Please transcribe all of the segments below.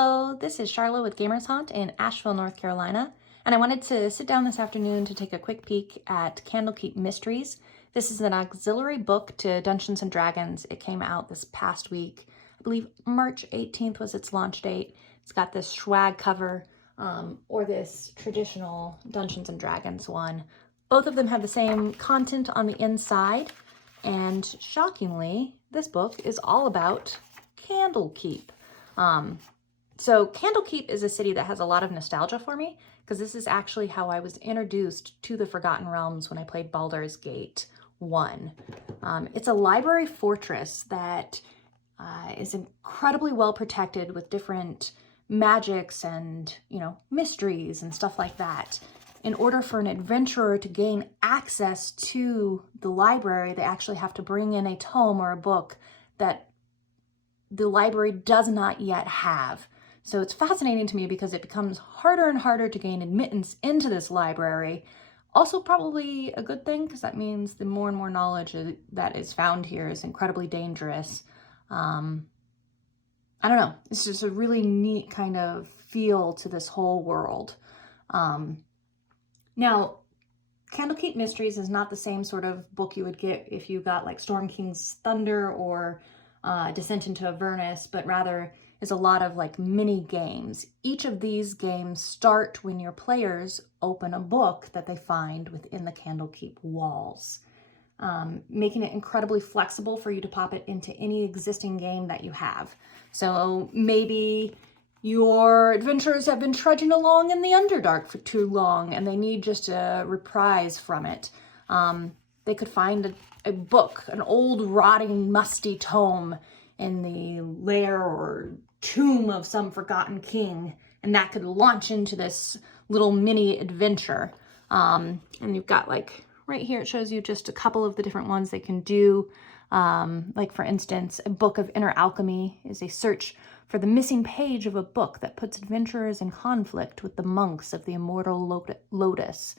Hello, this is Charlotte with Gamers Haunt in Asheville, North Carolina, and I wanted to sit down this afternoon to take a quick peek at Candlekeep Mysteries. This is an auxiliary book to Dungeons & Dragons. It came out this past week. I believe March 18th was its launch date. It's got this swag cover, or this traditional Dungeons & Dragons one. Both of them have the same content on the inside, and shockingly, this book is all about Candlekeep. So Candlekeep is a city that has a lot of nostalgia for me because this is actually how I was introduced to the Forgotten Realms when I played Baldur's Gate 1. It's a library fortress that is incredibly well protected with different magics and, mysteries and stuff like that. In order for an adventurer to gain access to the library, they actually have to bring in a tome or a book that the library does not yet have. So it's fascinating to me because it becomes harder and harder to gain admittance into this library. Also probably a good thing because that means the more and more knowledge that is found here is incredibly dangerous. I don't know, it's just a really neat kind of feel to this whole world. Now, Candlekeep Mysteries is not the same sort of book you would get if you got like Storm King's Thunder or Descent into Avernus, but rather is a lot of like mini games. Each of these games start when your players open a book that they find within the Candlekeep walls, making it incredibly flexible for you to pop it into any existing game that you have. So maybe your adventurers have been trudging along in the Underdark for too long and they need just a reprise from it. They could find a book, an old, rotting, musty tome in the lair or tomb of some forgotten king, and that could launch into this little mini adventure. And you've got like, right here, it shows you just a couple of the different ones they can do. Like for instance, a book of inner alchemy is a search for the missing page of a book that puts adventurers in conflict with the monks of the immortal lotus.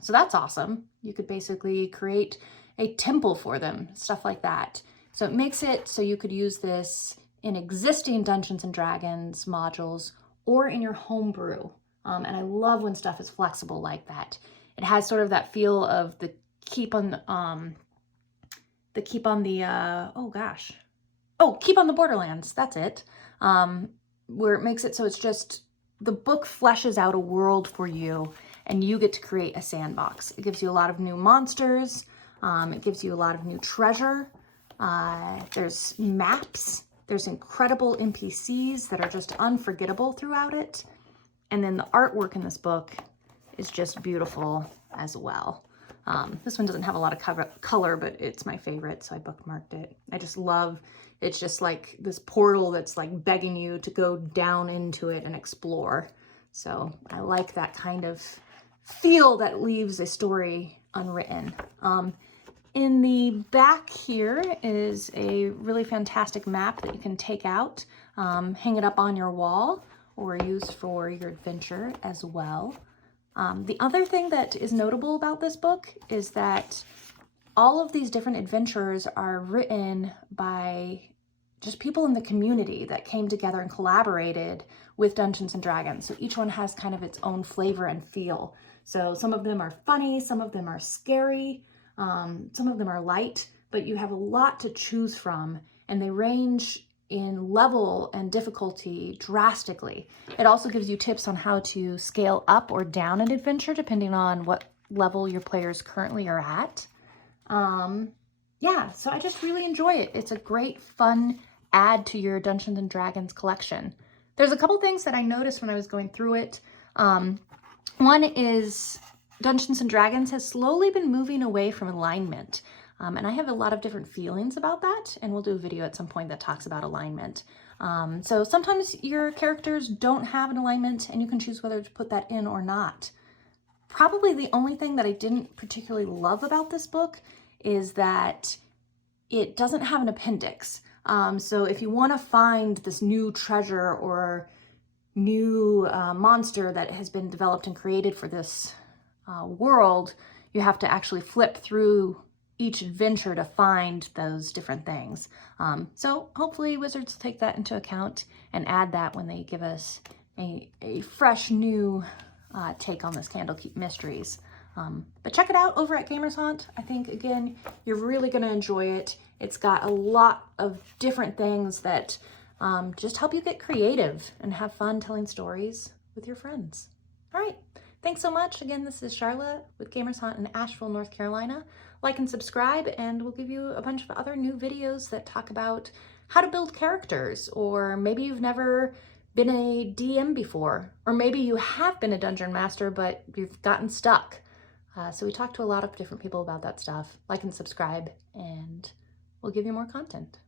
So that's awesome. You could basically create a temple for them, stuff like that. So it makes it so you could use this in existing Dungeons & Dragons modules or in your homebrew. And I love when stuff is flexible like that. It has sort of that feel of the Keep on the Borderlands, that's it. Where it makes it so it's just, the book fleshes out a world for you and you get to create a sandbox. It gives you a lot of new monsters. It gives you a lot of new treasure. There's maps. There's incredible NPCs that are just unforgettable throughout it. And then the artwork in this book is just beautiful as well. This one doesn't have a lot of color, but it's my favorite, so I bookmarked it. I just love, it's just like this portal that's like begging you to go down into it and explore. So I like that kind of feel that leaves a story unwritten. In the back here is a really fantastic map that you can take out, hang it up on your wall, or use for your adventure as well. The other thing that is notable about this book is that all of these different adventurers are written by just people in the community that came together and collaborated with Dungeons & Dragons. So each one has kind of its own flavor and feel. So some of them are funny, some of them are scary, some of them are light, but you have a lot to choose from, and they range in level and difficulty drastically. It also gives you tips on how to scale up or down an adventure depending on what level your players currently are at. Yeah, so I just really enjoy it. It's a great, fun add to your Dungeons & Dragons collection. There's a couple things that I noticed when I was going through it. One is Dungeons & Dragons has slowly been moving away from alignment. And I have a lot of different feelings about that, and we'll do a video at some point that talks about alignment. So sometimes your characters don't have an alignment, and you can choose whether to put that in or not. Probably the only thing that I didn't particularly love about this book is that it doesn't have an appendix. So if you want to find this new treasure or new monster that has been developed and created for this world, you have to actually flip through each adventure to find those different things. So hopefully Wizards will take that into account and add that when they give us a fresh new take on this Candlekeep Mysteries. But check it out over at Gamers Haunt. I think, again, you're really going to enjoy it. It's got a lot of different things that just help you get creative and have fun telling stories with your friends. All right. Thanks so much. Again, this is Charlotte with Gamers Haunt in Asheville, North Carolina. Like and subscribe, and we'll give you a bunch of other new videos that talk about how to build characters, or maybe you've never been a DM before, or maybe you have been a dungeon master, but you've gotten stuck. So we talk to a lot of different people about that stuff. Like and subscribe, and we'll give you more content.